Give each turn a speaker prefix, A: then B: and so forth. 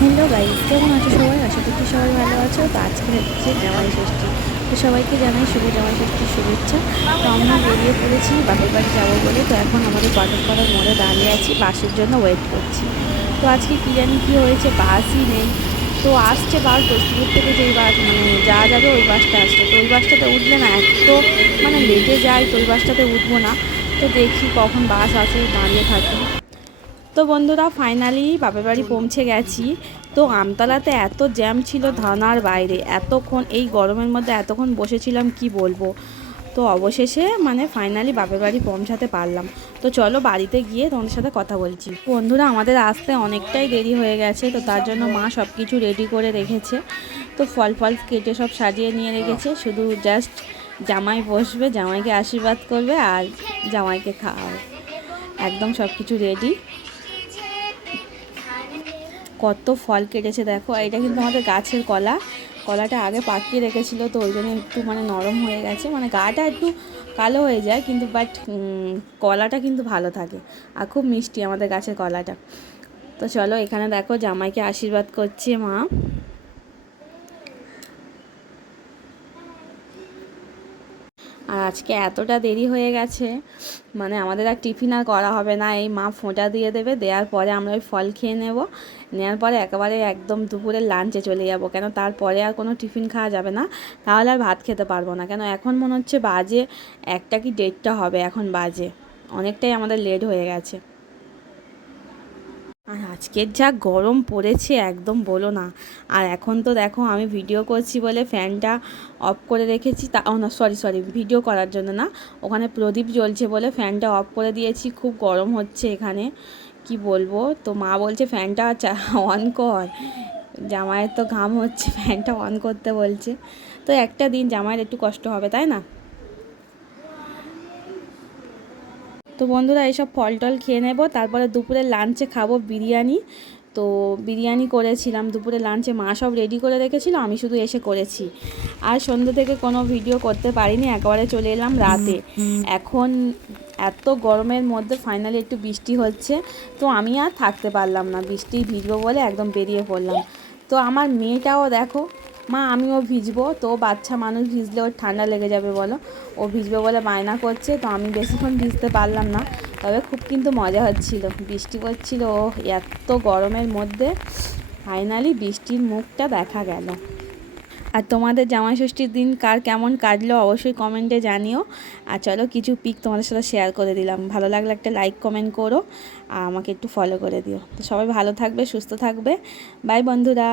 A: Hello guys, কেমন আছো সবাই? আশা করছি সবাই ভালো আছো। তো আজকে হচ্ছে জামাই ষষ্ঠী। তো সবাইকে জানাই শুভ জামাই ষষ্ঠীর শুভেচ্ছা। তো আমরা বেরিয়ে পড়েছি, বাপের বাড়ি যাব বলে। তো এখন আমাদের পাটকপাড়ার মোড়ে দাঁড়িয়ে আছি, বাসের জন্য ওয়েট করছি। তো আজকে কী জানি কী হয়েছে, বাসই নেই। তো আসছে বাস, দোস্তপুর থেকে যেই বাস মানে যাওয়া যাবে ওই বাসটা আসছে। তো ওই বাসটাতে উঠলে না, এত মানে লেটে যায়, তো ওই বাসটাতে উঠবো না। তো দেখি কখন বাস আসে, দাঁড়িয়ে থাকি। তো বন্ধুরা ফাইনালি বাপের বাড়ি পৌঁছে গেছি। তো আমতলাতে এত জ্যাম ছিল ধানার বাইরে এতক্ষণ এই গরমের মধ্যে এতক্ষণ বসেছিলাম কি বলব? তো অবশেষে মানে ফাইনালি বাপের বাড়ি পৌঁছাতে পারলাম। তো চলো বাড়িতে গিয়ে তোমাদের সাথে কথা বলছি। বন্ধুরা আমাদের আসতে অনেকটাই দেরি হয়ে গেছে তো তার জন্য মা সব কিছু রেডি করে রেখেছে। তো ফল ফল কেটে সব সাজিয়ে নিয়ে রেখেছে শুধু জাস্ট জামাই বসবে জামাইকে আশীর্বাদ করবে আর জামাইকে খাওয়াবে। একদম সব কিছু রেডি কত ফল কেটেছে দেখো, আর এটা কিন্তু আমাদের গাছের কলা। কলাটা আগে পাকিয়ে রেখেছিল তো ওই জন্য একটু মানে নরম হয়ে গেছে। মানে গাটা একটু কালো হয়ে যায় কিন্তু বাট কলাটা কিন্তু ভালো থাকে আর খুব মিষ্টি আমাদের গাছের কলাটা। তো চলো এখানে দেখো জামাইকে আশীর্বাদ করছে মা। আর আজকে এতটা দেরি হয়ে গেছে মানে আমাদের আর টিফিন আর করা হবে না। এই মা ফোঁটা দিয়ে দেবে, দেওয়ার পরে আমরা ওই ফল খেয়ে নেব। নেওয়ার পরে একেবারে একদম দুপুরে লাঞ্চে চলে যাব, কেন তারপরে আর কোনো টিফিন খাওয়া যাবে না। তাহলে আর ভাত খেতে পারব না, কেন এখন মনে হচ্ছে বাজে একটা কি ডেটটা হবে, এখন বাজে। অনেকটাই আমাদের লেট হয়ে গেছে। আর আজকের যা গরম পড়েছে একদম বলো না। আর এখন তো দেখো আমি ভিডিও করছি বলে ফ্যানটা অফ করে রেখেছি। তা, ও না সরি সরি ভিডিও করার জন্য না। ওখানে প্রদীপ জ্বলছে বলে ফ্যানটা অফ করে দিয়েছি। খুব গরম হচ্ছে এখানে। কি বলব? তো মা বলছে ফ্যানটা অন কর। জামাইয়ের তো ঘাম হচ্ছে ফ্যানটা অন করতে বলছে। তো একটা দিন জামাইয়ের একটু কষ্ট হবে, তাই না? তো বন্ধুরা এইসব ফল টল খেয়ে নেব। তারপরে দুপুরে লাঞ্চে খাব বিরিয়ানি। তো বিরিয়ানি করেছিলাম, দুপুরে লাঞ্চে মা সব রেডি করে রেখেছিল, আমি শুধু এসে করেছি। আর সন্ধ্যে থেকে কোনো ভিডিও করতে পারিনি, একেবারে চলে এলাম রাতে। এখন এত গরমের মধ্যে ফাইনালি একটু বৃষ্টি হচ্ছে, তো আমি আর থাকতে পারলাম না। বৃষ্টি ভিজবো বলে একদম বেরিয়ে পড়লাম। তো আমার মেয়েটাও দেখো মা, আমিও ভিজবো। তো বাচ্চা মানুষ ভিজলে ওর ঠান্ডা লেগে যাবে বলো। ও ভিজবে বলে বায়না করছে, তো আমি বেশিক্ষণ ভিজতে পারলাম না। তবে খুব কিন্তু মজা হচ্ছিল, বৃষ্টি ও এত গরমের মধ্যে ফাইনালি বৃষ্টির মুখটা দেখা গেল। আর তোমাদের জামাই ষষ্ঠীর দিন কার কেমন কাটলো অবশ্যই কমেন্টে জানিও। আর চলো কিছু পিক তোমাদের সাথে শেয়ার করে দিলাম। ভালো লাগলে একটা লাইক, কমেন্ট করো। আর আমাকে একটু ফলো করে দিও। তো সবাই ভালো থাকবে, সুস্থ থাকবে। বাই বন্ধুরা।